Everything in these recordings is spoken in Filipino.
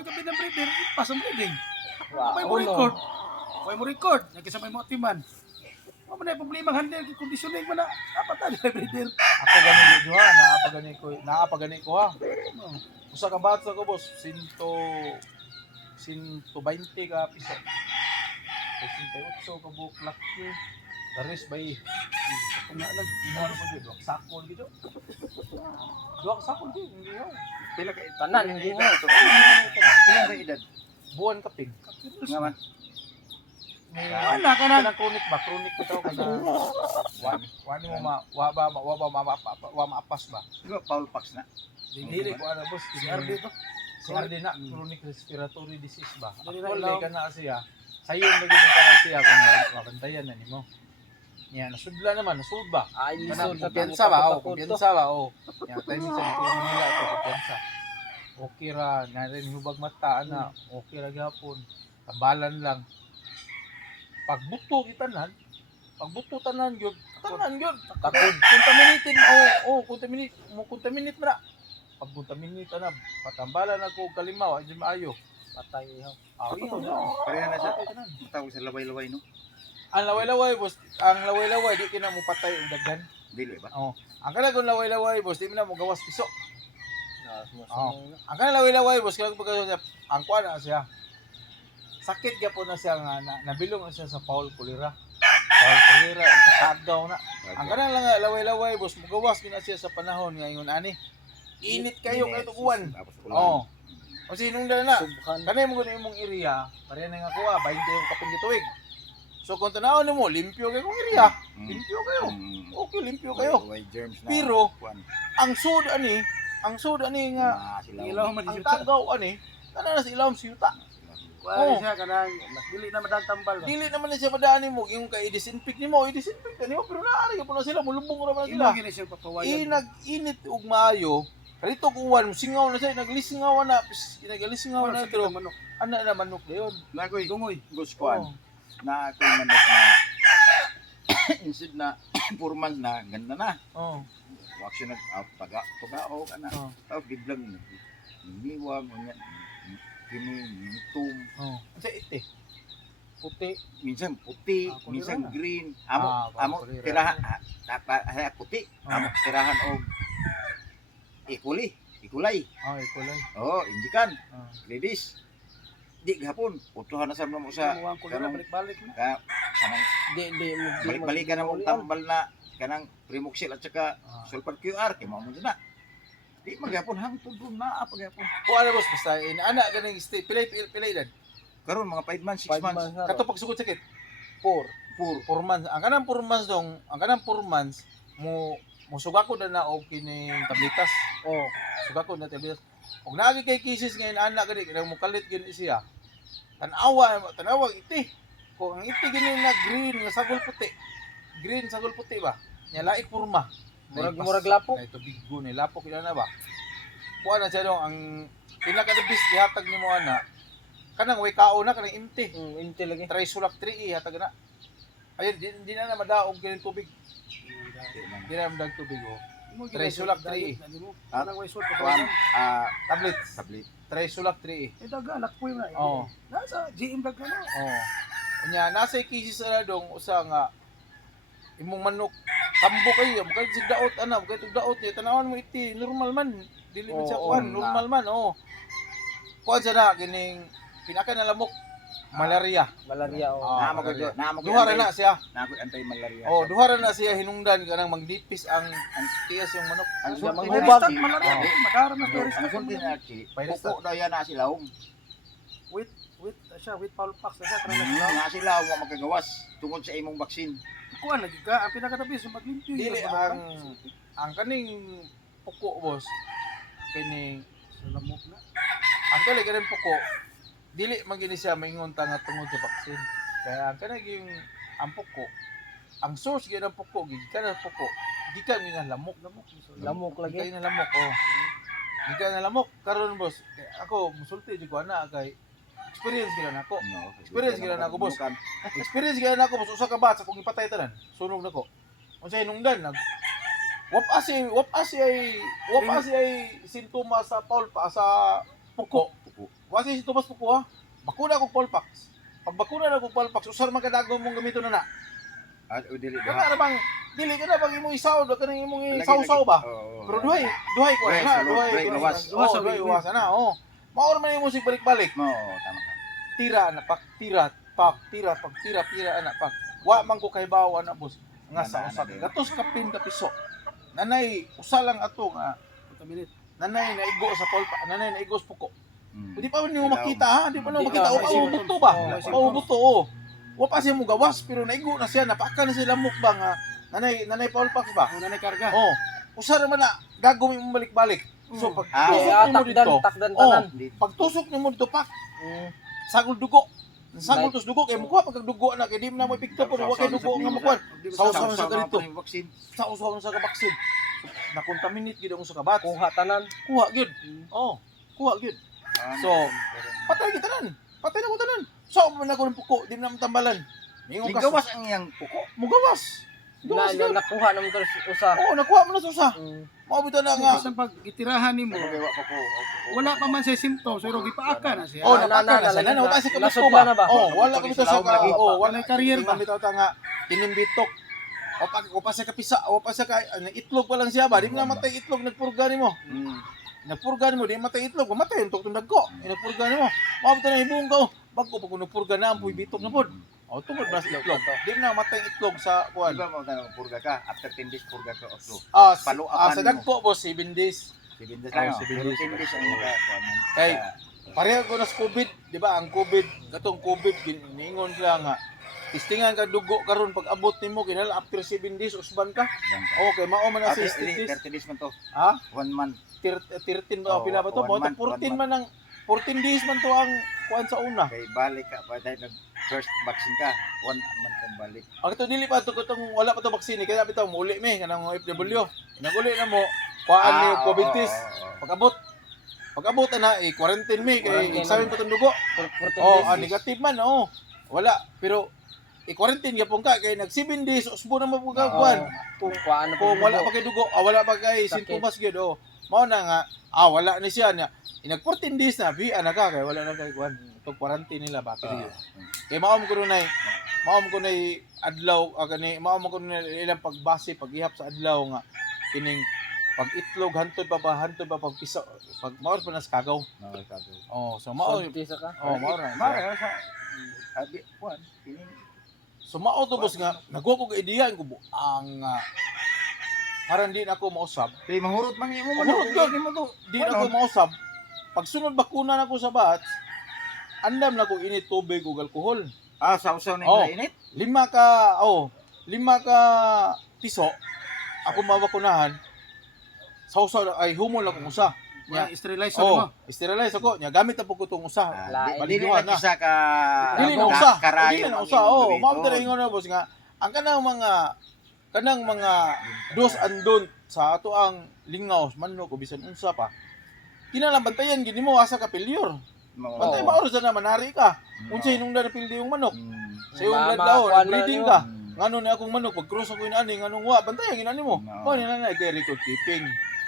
may gabi ng breeder, ipas ang breeding. Wow, May mo record. May mo record. Yung kisa may mo timan. Ano na yung problema handle kung conditioning mo na apat na yung breeder. Ako gani gyud ha, naapagani ko, naapagani ko ha. Usa ka batsa ko boss, 100 120 ka piso. 68 ka buok laki. Rest by Kung na lang. Ino ko gyud, sakol gyud. Duha ka sakol gyud, hindi ho. Pila ka Tanan, hindi mo ito. Pila ka edad? Buwan kaping. Nga man. Wala ka na. chronic ba? Chronic ko tawag na. Wan, wan mo ma, wa ba, wa ba, ma, ma, wa maapas ba? Diba, Paul Pax na. Dili ko ano boss, Si RD to. Si RD na, chronic respiratory disease ba? Ako na ilaw. ka na siya. Sayo na gid ka na siya kung makantayan na nimo. Yan, nasudla naman, nasud ba? Ay, sa kumpiyansa ba? Oh, kumpiyansa ba? Oh. Yan, tayo minsan ito yung nila ito, kumpiyansa. Okay ra, na rin hubag mata, ana. Okay ra gapon. Tambalan lang. Pagbuto kita nan, pagbuto tanan gyud, tanan. Takod. Contaminated, oh, oh, contaminate, mo contaminate mo na. Pag contaminate na, patambalan ako kalimaw, ay di maayo. Patay ho. Ah, yun, no. Pareha na siya. Tawag sa laway-laway, no? Ang laway-laway, boss, ang laway-laway, di kina mo patay og daghan. Dilo, ba? Oh, ang kana kung laway-laway, boss, di mo na mo gawas piso. Oh. Ang kana laway-laway, boss, kaya pagka siya, ang kuha na siya. Sakit gyud po na siya nga na, nabilong na siya sa Paul Culera. Paul Culera, sa kagaw na. Ang kana lang laway-laway, boss, mugawas gyud na siya sa panahon ngayon ani. Init kayo kay tuguan. Oh. Kasi nung dala na, kanay mo gud imong area, pareha na nga kuha, 20 yung kaping gituig. So kung tanaw mo, limpyo kayo kung area. Mm. Limpyo kayo. Mm. Okay, limpyo kayo. Laway germs na. Pero. Ang sud ani, ang sud ani nga Ah, sila. Ilaw man ang tagaw ani, kana na sa ilawom si yuta. Wala Oh. siya kanang dili na madagtambal ba. Dili naman na siya madani mo yung kay disinfect nimo, i-disinfect nimo pero naari po na sila mulubong ra man sila. Inag-init og maayo. Rito kuwan singaw na siya, naglisingaw na, pis, naglisingaw Wala na pero manok. ana na manok dayon. Nakoy, Dungoy. Gus Kuan. Oh. Na ako'y manok na instead na four months na ganda na. Oh. Wag siya nag out taga tugao ka na. Oh. Tapos biglang niwang unya kini nitum Oh. Sa ite. Puti. minsan puti, Ah, minsan na. green. Amo Ah, amo tirahan ah, tapa ah, puti. Ah. Amo tirahan og ikuli, ikulay. Oh, ikulay. Oh, injikan, Oh. ladies. Di gahapon, utuhan na sa mo sa ko na kanang balik-balik na. ka kanang Di, di, di. balik-balik ka na mong tambal na kanang primoxil at saka Ah. sulfur QR kay mao mo na. Di magyapon hangtod doon na apa gyapon. O ano boss, basta inaana ganing stay pilay pilay, pilay dan. Karon mga 5 months, 6 Five months. months na. Kato pag sugod sakit. Four. Pur. four months. Ang kanang four months dong, ang kanang four months mo musugako na na og kining tablitas. Oh. Sugako na tablitas. Og naagi kay cases ngayon anak gani kanang mukalit gyud siya. Tanawa, tanawa iti. Kung ang iti gini na green nga sagol puti. Green sagol puti ba? Nya laik purma. Murag murag lapok. Na ito bigo ni lapok ina na ba? Kuha na siya dong ang pinaka the best ihatag nimo ana. Kanang way kao na kanang imti. Mm, inti lagi. Try sulak 3 hatag na. Ayun, di, di na na madaog kini tubig. Di na madag tubig oh. Imo gini Try siya sulak diet 3. na nimo. Ah, Kanang way sort Kuan ah Tablets. tablet. Try sulak 3. Eh daga lakpoy na. Oo. Nasa GM bag na. no? Oh. Kunya nasa cases na dong usa nga imong manok tambo kayo mo kay sigdaot ana mo kay tugdaot ni tanawan mo iti normal man dili man siya Oo, kuan oo. normal man oh kuan siya na kining pinaka na lamok malaria Malaria. Oh. Ah, Na mo ko na mo ko. duha ra na siya Na ko antay malaria. oh duha ra na siya hinungdan kanang magdipis ang ang tigas yung manok Ang Siya manghubag. na Peristat malaria. Oo. Madaram na Ang peristat. sulti na si Peristat. Puko daw yan na silaong. With with siya with Paul Pax na siya kanang Na silaw mo magkagawas tungod sa imong baksin. kuan lagi ka ang pinakatabi sa maglimpyo. dili ang ang kaning puko boss kining Sa lamok na. Actually, ganun po ko, dili magini siya maingon ta nga tungod sa vaccine. Kaya kanang yung ang puko, ang source gyud ang puko, gikan ang puko, gikan nga lamok. Lamok. so, Lamok lagi. Gikan nga lamok, oh. Gikan nga lamok karon boss. kay Ako musulti di ko ana kay experience gyud nako. No. Experience gila na ako, boss. Experience gyud nako boss usa ka batch kung ipatay tanan. Sunog nako. Unsay hinungdan nag Wap asi, wap asi ay, wap asi ay sintomas sa Paul pa sa puko. Puko. wasi si Tomas po ko ha. Bakuna ko Polpax. Pag bakuna na ko Polpax, usar man kadagong mong gamito na na. Ah, o dili Kana ba? na bang dili ka na bang imong isaw do kanang imong isaw-saw ba? Pero duhay, duhay ko Duhay, na, duhay. duhay, duhay, lawas. Lawas, duhay, lawas na, oh. Maor man yung musik balik-balik. Oo, tama ka. Tira na pak, tira, pak, tira, pak, tira, tira anak pak. Wa man ko kay bawo anak boss. Nga sa usa ana, gatos ka pin ka piso. Nanay, usa lang ato nga nanay naigo sa polpa, nanay naigo sa puko. Mm. Hindi pa nimo Ilaw. makita ha, hindi pa Hindi makita. O may oh, symptoms. buto ba? Oo, may Oh, symptoms. buto oh. Wa pa siya mo gawas pero naigo na siya, napaka na sila muk ba nga nanay nanay polpax ba? Ang nanay karga. Oh, usa ra man na gagawin mo balik-balik. So Mm. pag Ah, tusok nimo takdan, dito, takdan Oh. tanan. Di- pag tusok nimo dito pak, Mm. sagol dugo. Sagol tus dugo kay mukha pag dugo na kay di mo na mo epekto pero wa kay dugo nga makuan. Sausaw sa ganito. Sa usaw sa kabaksin. Na contaminate gid ang usa ka bat. Kuha tanan. Kuha gid. Oh, kuha gid. So, Patay kita tanan. Patay na ko tanan. Sa mo na ko ng puko, di na tambalan. Ingon ka. Ligawas ang iyang puko. Mugawas. Na, Gawas na, nakuha naman to usa. Oo, nakuha mo na sa usa. Mm. Mao bitaw na nga. Isang pag itirahan nimo, pa ko. wala pa man sa symptoms, pero gipaaka na siya. Oh, na- napaka na- na sa na- nana, wala sa nasugla kabusto ba? na ba? Oh, wala ko bitaw sa Pag ka. Oh, wala career ba? Bitaw ta nga inimbitok. O pa o pa sa kapisa, o pa sa ka itlog pa lang siya ba? Di mo na matay itlog nagpurga nimo. Mm. Nagpurga nimo, di matay itlog, matay yung tuktong dagko. Nagpurga nimo. Mao bitaw na ibong ko. Bago pag nagpurga na ampoy bitok na pod. Oh, tungod ba sa itlog? Di mo na matay itlog sa kuan. Di ba mo tanong purga ka? After 10 days purga ka also. Ah, ah, sa mo. dagko po, 7 days. 7 days Oh, lang. seven Pero days. 10 days ang naka. Kay, Pareha ko na sa COVID, di ba? Ang COVID, katong COVID, giningon sila nga, testingan ka dugo karon pag abot nimo kinala after 7 days usban ka. Okay, mao man na After 60 days. 30 days man to. Ha? 1 month. 13 ba Oh, pila ba to? one Mo month, 14 one man ang 14 days man to ang kuan sa una. Kay balik ka pa dahil nag first vaccine ka. 1 month kang balik. Ang ito dili pa to katong wala pa to vaccine kaya bitaw muli mi kanang OFW. Naguli na mo kuan ni Ah, COVID oo, test. oo, oo. Pag abot pag abot na eh quarantine mi kay Quarantine. examine pa tong dugo. For- for two Oh, days. ah, negative man, oo. Wala, pero i-quarantine gyapon ka kay nag 7 days usbo na mo ka kuan. Kung kuhaan na Kung wala pa kay dugo, ah, wala pa kay sintomas gyud oh. Mao na nga, ah wala ni siya niya. Inag 14 days na, bi ana ka kay wala na kay kuan. Itong quarantine nila ba period. Kay mao mo ko nay, mao mo nay adlaw ah, kani mao mo ko na ilang pagbase paghihap sa adlaw nga kining pag itlog hantod pa ba hantod pa pag piso pag mao pa nas kagaw. Oo, sabi. Oh, so mao Sulti sa ka. oh mao na. Mara sa abi kuan. Kini So mao to boss nga nagwa ko idea ko bu ang uh, parang di na ako mausab. Kay mahurot man imo mo. Mahurot ka. mo to. Di na ako mausab. Pag sunod bakuna na ko sa bats, andam na ko init tubig ug alcohol. Ah, sausaw na Oh. init. Lima ka oh, lima ka piso ako mabakunahan. Sausaw ay humol na kong usa. Nya. sterilize mo. Oh, sterilize ako. Nya gamit na po ko tong usa. Ah, Dili na isa ka Dili na usa. Dili na ang usa. Oh, mao diri ingon na boss nga ang kanang mga kanang mga dos and don't sa ato ang lingaw manok o bisan unsa pa. Kinalang bantayan gini mo asa ka pilyor. Mga- Bantay maoro sa na manari ka. Unsa hinungdan na pildi yung manok. Mm. Sa yung blood daw, na breeding ka. Ngano ni akong manok pag cross ako inani nganong wa bantayan ginani mo. Oo. Mao ni na kay record keeping.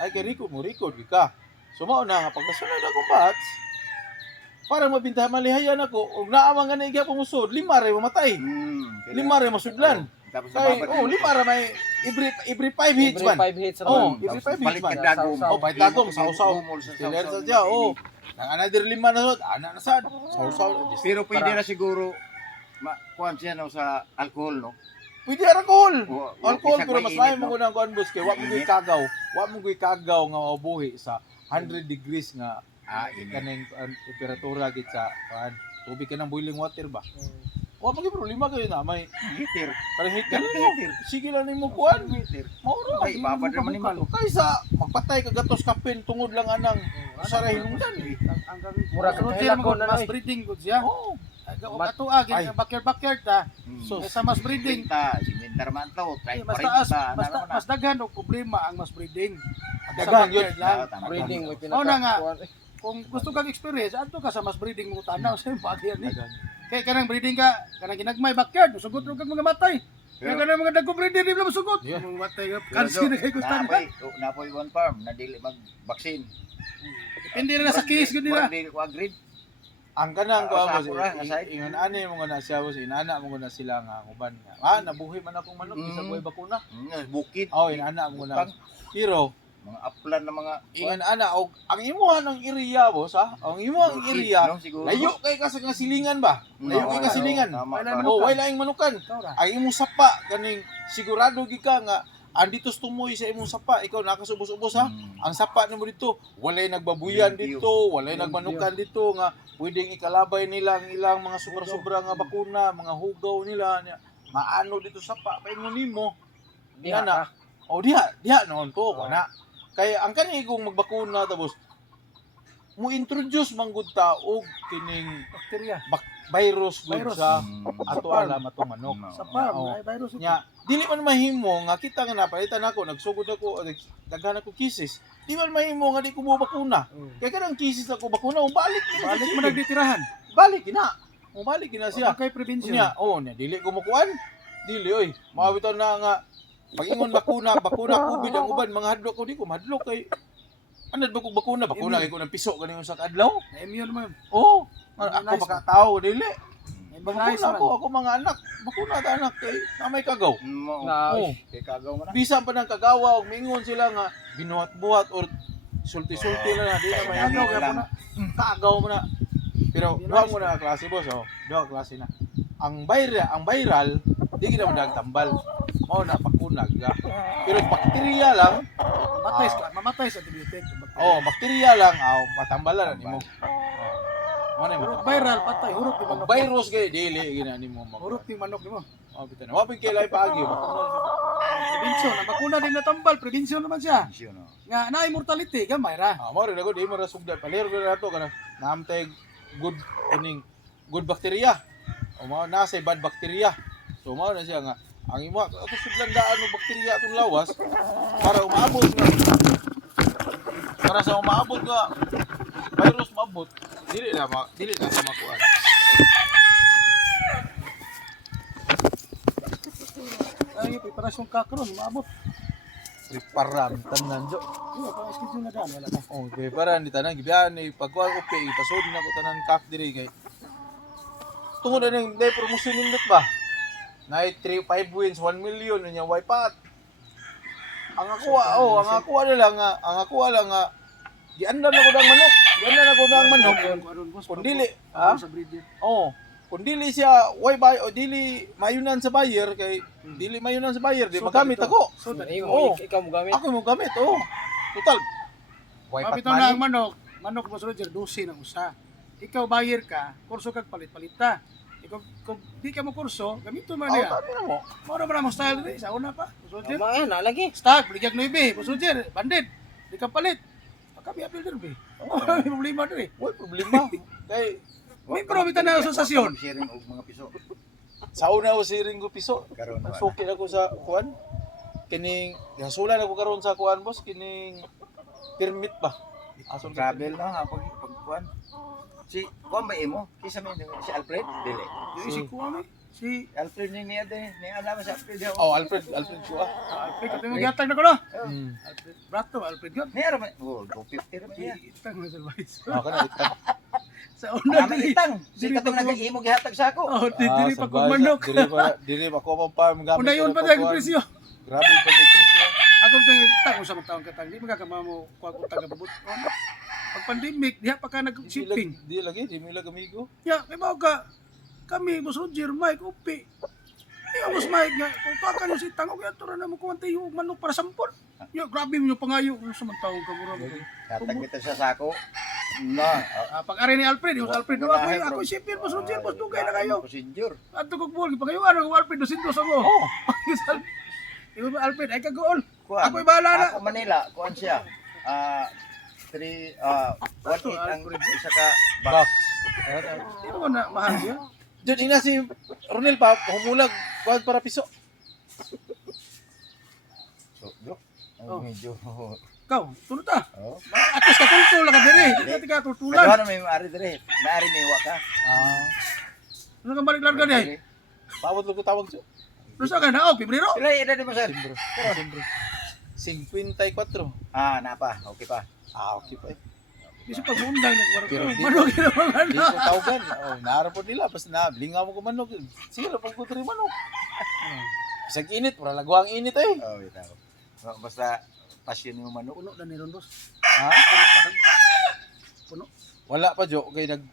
Ay kay record mo record ka. So mao na nga pagkasunod akong bats para mabintahan malihayan ako ug naa man gani gyapon musod lima ray mamatay. Mm. Lima ray masudlan. Tapos sa Kay, oh, lima ra may every every five hits Every man. five hits Oh, naman. every Tapos five balik hits man. dagom. Oh, balik dagom, sa Stiler sausaw sa siya, na oh. Nang another lima na sod, ana na sad. Sausaw. Pero pwede na siguro ma kuan siya no sa alcohol no. Pwede alcohol. O Alcohol isang pero mas may mo ko ng kuan boss kay wa mo gyud kagaw. Wa mo gyud kagaw nga mabuhi sa 100 degrees nga Ah, init. kaning uh, temperatura gid sa kuan. Tubig ka ng boiling water ba? Mm. Wa mo gyud problema kayo na may Heater. Ganun mo. heater. Sige lang nimo kuan. Heater. Mauro. Ay, babad naman ni Malo. Kaysa magpatay ka gatos kapin tungod lang anang sa hinungdan. Mura ka siya ko na mas breeding gud siya. Oh. Mat- ato agin Ay. backyard backyard ta. Mm. So, Sa mas breeding. Benta, si Winter man to, kahit Mas 40, taas, mas daghan og problema ang mas breeding. Dagan yun. backyard lang. Tama. Breeding may Oh, na nga. pinaka. Kung gusto kang experience, adto ka sa mas breeding mo tanaw sa backyard ni. Kay kanang breeding ka, kanang ginagmay backyard, sugot ro kag mga matay. Kaya kanang mga dagko breeding di mo sugot. Mga matay ka, kansi na kay ka. oh, napoy one farm, na dili mag-vaccine. Depende na sa case gud nila. Dili ko agreed. ang kanang ko sa side. ingon ani mo nga na siya boss, inana mo nga na sila nga uban nga. Ah, nabuhi man akong manok Mm. bisag way bakuna. Mm, bukid. Oh, inana mo na. Pero Mga aplan na mga ingon ana og ang imuha ng area boss ha. Ang imuha ng area no, layo kay kasi nga silingan ba? Layo kay ka silingan. Wala ka. Oh, way laing manukan. Ang imong sapa kaning sigurado gi ka nga andito tumoy sa imong sapa, ikaw nakasubos-ubos ha. Mm. Ang sapa nimo dito, walay nagbabuyan dito, walay nagmanukan dito nga pwedeng ikalabay nila ang ilang mga sobra-sobra nga bakuna, mga hugaw nila nya. Maano dito sapa paingon nimo. Diha Diha na. O diha, diha noon ko kana. Kaya ang kani kung magbakuna tapos mo introduce manggud ta og kining Bakterya. virus gud Virus. sa Mm. ato alam atong manok. Mm. Sa farm, Oo. ay virus. ito. Nya, dili man mahimo nga kita nga napalitan ako, nagsugod ako, nag- daghan ako kisis. Di man mahimo nga di ko mo bakuna. Mm. Kaya kanang kisis ako bakuna, o balik gina Balik mo chicken. nagditirahan. Balik gina. O balik gina siya. Siya kay prevention. Unya, oh, nya dili ko makuan. Dili oy. Mawabitaw na nga Pag-ingon bakuna, bakuna COVID ang uban mga hadlok ko di ko madlok kay ano ba kung bakuna? Bakuna kay ko ng piso ganing sa adlaw. Na-immune man. Oo. Ano, ako Immunize baka tao dili. Bakuna man. ako, ako mga anak. Bakuna ta anak kay na may kagaw. Mo. Na, Oo. Kay kagaw mo na. bisan pa ng kagawa og mingon sila nga binuhat-buhat or sulti-sulti na na di na may ano ka kaya lang. na kagaw mo na pero duha mo na klase boss oh duha klase na ang viral ang viral di gid mo tambal mao na pakunag ga pero bakterya lang Mamatay ka, mamatay sa antibiotic. oh bakterya lang aw matambalan nimo mo na Pero mo viral patay, hurot di ang manok. virus kay dili gina nimo Hurot di manok nimo. oh bitan wa pin kay lay paagi Prevention, ang bakuna din natambal, prevention naman siya. Nga na immortality gamay ra. Ah, mo rin ako di mo ra sugdan. Palihor ko na to kana naamtay good kaning good bacteria. O mao na say bad bacteria. So mao na siya nga ang imo ako sugdan daan ng bacteria atong lawas para umaabot nga para sa umaabot nga virus maabot dili na ma, dili na sa makuan. Ay, preparasyon kakron, maabot. Preparam tanan jo. Oh, preparan di tanan gibiyan ni pagkuan ko pay pasod na ko tanan kak diri kay. Tungod na ning day promotion nindot ba? Na 3 5 wins 1 million nya wipat. Ang ako oh, ang na lang nga, ang ako lang nga giandan ako ng manok. Giandan ako ng manok. Aron boss. Kung dili, ha? Sa. Oh, kung dili siya way bay o dili mayunan sa buyer kay dili mayunan sa buyer, di So, magamit ako. So, Oo. ikaw mo gamit. Ako mo gamit oh. Total. Wipat Mabito na ang manok, manok mo Roger, 12 ng usa. Ikaw buyer ka, kurso kag palit-palita. Ikaw kung di ka mo kurso, gamito man Oh, niya. na mo. Moro na mo style din sa una pa? Roger. Tama yan, nalagi. Stag, biligyan 9, Boss Roger, bandit. Di ka palit. Kami apil din. Oh, may problema din eh. Way problema. Kay May probita na asosasyon. Sharing og mga piso. sa una ko si Ringo Piso. Karon na. Ako sa kuan. Kining gasulan ako karon sa kuan boss kining permit ba? Aso Travel no ha pag pagkuan. Si kuan ba imo? Kisa may si Alfred dili. Yung si Kuwami, si Alfred ni niya din. Ni alam sa Alfred. daw. Oh, Alfred, Alfred ko ah. Alfred, ito yung gatag na ko no? Alfred, brato, Alfred yun. Ni ara man. Oh, 250 ra niya. Itang mga service. Ah, kana itang. Sa una, dili. itang. Si Dili katong pa ko- nag-imo gihatag sa ako. Oh, di- Ah, dili sa pa bahay, manok. Dili pa dili pa ko pa gamit. Una yun ko pa na kuwan. presyo. Grabe pa presyo. Ako tang tang sa mga taong katang, di magkakama mo kuwag utang na babot. Pag pandemic, diha pa ka nag-shipping. Di lagi, di mo lag amigo. Ya, kay mao ka kami Boss Roger, Mike, Upi. Iya, Boss Mike nga, kung pa ka si tango kaya tura na mo kuwante yung manok para sampol. Ya, grabe mo yung pangayo. Ano sa mga taong kamura mo. Hatag bitaw sa sako. No. Ah, pag ari ni Alfred, yung Alfred, no, ako, ako shipping, Boss Roger, Boss Dugay na kayo. Procedure. Ato kong buwag, pag ano, Alfred, dosintos ako. Oh, Iba ba, Alfred, ay kagoon. Kuan. Ako'y bahala na. Ako Manila, kuan siya. Ah, three, ah, one Ato, eight ang Alfred. isa ka box. Di mo na mahal siya. Diyan ina si Ronel pa humulag kuan para piso. So. Oh. Ang medyo. Ikaw, tulot ah. Oh. Atos ka tultul ka dire. Di ka tiga tultulan. Nagawa na may maari dire. Maari may wa ka. Ah, Ano ka balik larga di? pawod ko tawag siya. Ano sa ka na? Oh, Pebrero. Pila edad mo sir? Siyempre. Siyempre. 54. Ah, napa. Okay pa. Ah, okay pa eh. Bisa pag unday nagwaro. Pero di- Manok yun ang mga Di ko tawgan. Oh, naarapod nila. Basta na, lingaw mo ko manok. Sila pag ko diri manok. Isang init. Para lagwang init eh. Oh, wait ako. Ba- Basta pasyon yung manok. Puno na ni Rondos. Ha? Puno. Puno. Wala pa, Jo. Kaya nag...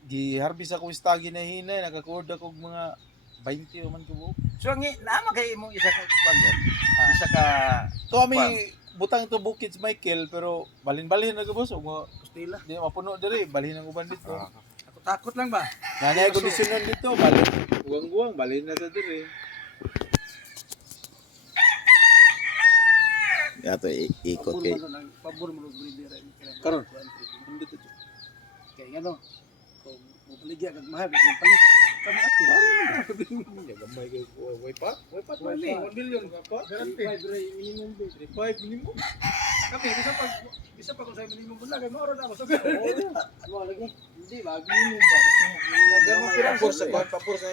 Gi-harvest ako istagi na hinay. Nakakuord ako mga 20 o man ko buok. So, ang naman kayo mo isa ka panyan. Ah. Isa ka To ami butang to Bukid Michael pero balin-balin na gabos o Kustila. di mapuno diri balhin ang uban dito. Ah. Ako takot lang ba? Nanay kondisyonan dito balin. Guwang-guwang balhin na ta diri. Yato ikot kay. mo. Pabor mo lang breeder. Karon? Hindi to. Kaya ano. Kung mubaligya kag mahal. Kasi palit. Gamay kay way pa. Way pa Way pa. 1 million ka pa. Garanti. 35 minimum. Kami, bisa pag bisa pag sa'yo minimum mo lang, mauro na ako sa Ano lagi? Hindi ba? Minimum ba? Kasi Tapos sa tapos sa